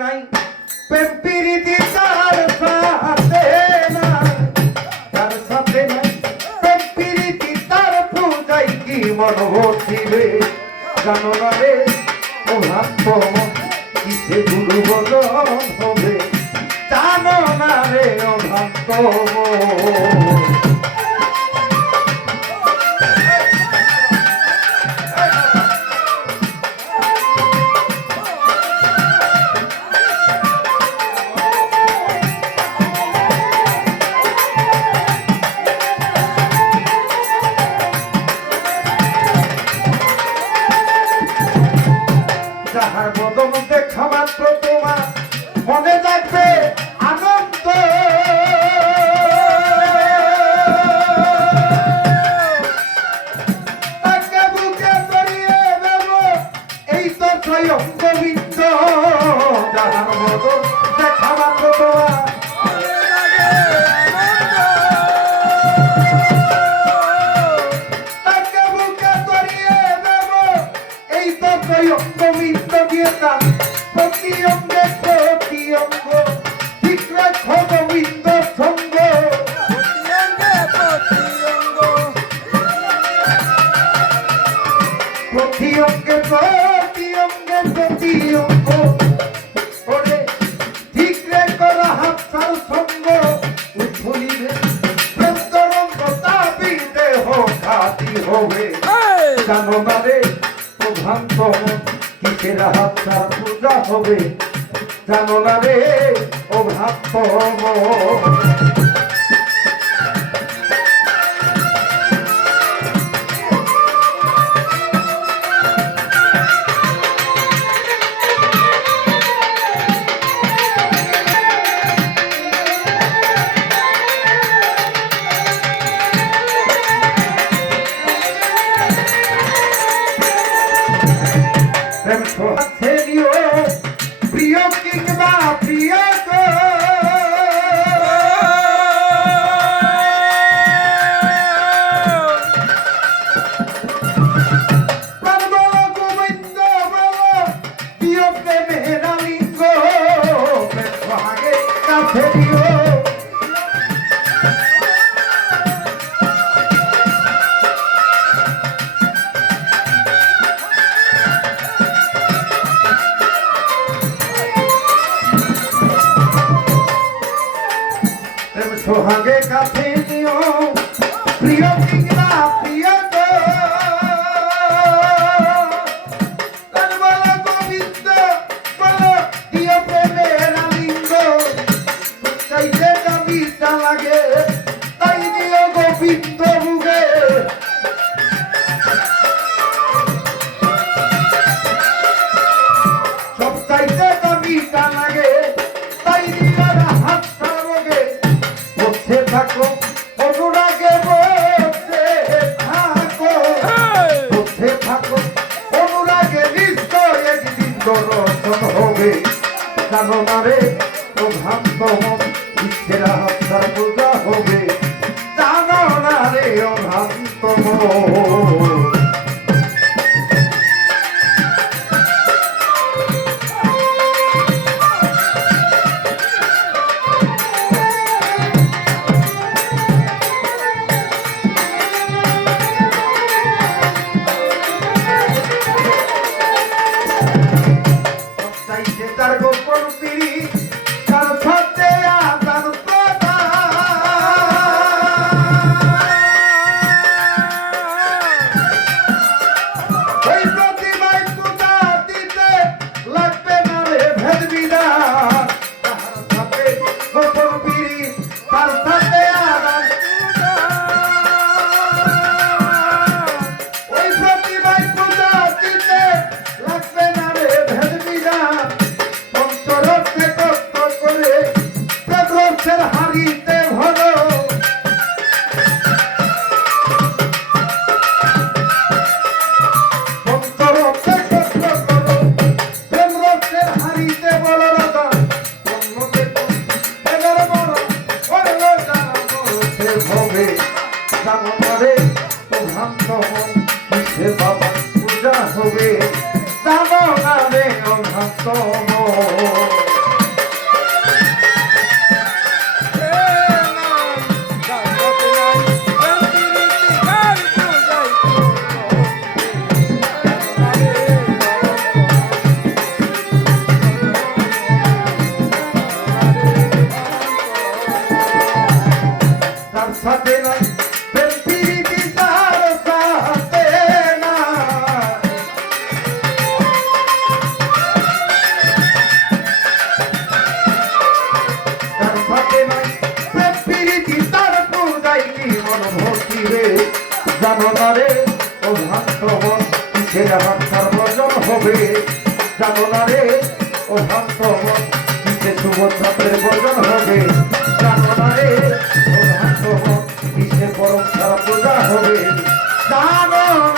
নাই প্রেম প্রীতি তার সাথে নাই তার সাথে নাই প্রেম প্রীতি তার পূজাই কি মন বসিবে জানো না রে ও ভ্রান্ত কিসে গুরু বলো হবে জানো না রে ও ভ্রান্ত যাহার বদন দেখা মাত্র তোমার মনে থাকবে আনন্দ তাকে বুকে জড়িয়ে দেব এই তো স্বয়ং গোবিন্দ যাহার বদন দেখা মাত্র তোমার তাকে বুকে জড়িয়ে দেব এই তো স্বয়ং গোবিন্দ দিয়ে তার প্রতি অঙ্গে প্রতি অঙ্গ ঠিক রাখো গোবিন্দ সঙ্গ প্রতি অঙ্গে প্রতি অঙ্গে প্রতি অঙ্গ ওরে ঠিক রেখো রাহাত তার সঙ্গ উৎফুলিবে প্রেমতরঙ্গ তাবি দেহ খাতি হবে জানো না রে ও ভ্রান্ত কিসের রাহাত তার পূজা হবে জানো না রে ও ভ্রান্ত প্রেম সোহাতে দিও প্রিয় কিংবা প্রিয় গো প্রাণ বলো গোবিন্দ বলো প্রিয় প্রেমের আলিঙ্গ প্রেম সোহাগে কাছে দিও সোহাগে কাছে দিও প্রিয় কিংবা প্রিয় গো প্রাণ বলো গোবিন্দ বলো প্রিয় প্রেমের আলিঙ্গ চাইতে দাবিটা লাগে তাই দিও গোবিন্দ মুগে সব চাইতে দাবিটা লাগে তাই দিও রাহাত তার মুগে বসে থাকো অনুরাগে বসে থাকো বসে থাকো অনুরাগে নিশ্চয় একদিন দর্শন হবে জানো না রে ও ভ্রান্ত ইচ্ছের হাত পূজা হবে জানো না রে ও ভ্রান্ত তার গোপন পিড়ি তার সাথে আদান প্রদান মন কিসে শুভ ছাত্রের বর্জন হবে জানো না রে ও ভাগ্য মন কিসে পরম ছাড়া পূজা হবে জানো